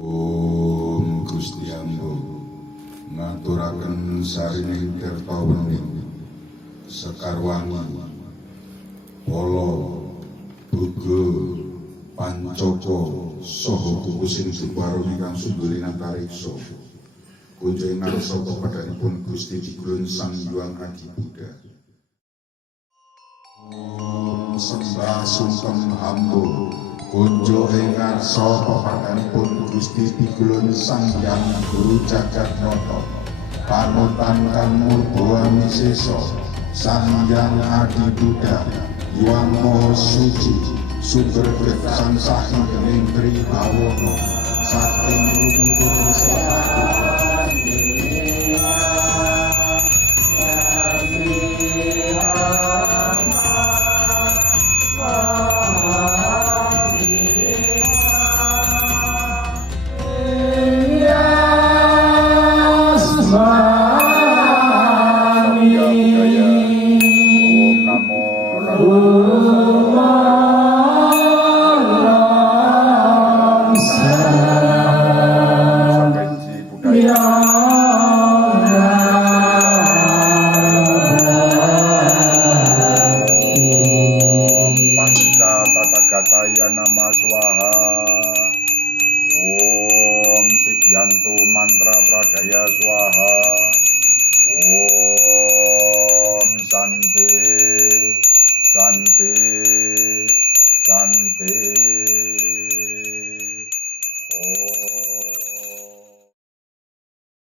Om Gusti Ambo ngaturaken sarining tirtawening sekarwangi pala buga pancaka saha kukusing diparoni kang sumbeling antariksa kunjung ngarsa pepadhanipun Gusti Digulun Sang Hyang Adi Buddha. Om sembah sungkem ambo kunjo ing ngarsa pepadhanipun Gusti Digulun Sang Hyang Guru Jagatnata panutan kang murba misesa Sang Hyang Adi Buddha Hyang Maha Suci sumber sansah ing Tribawana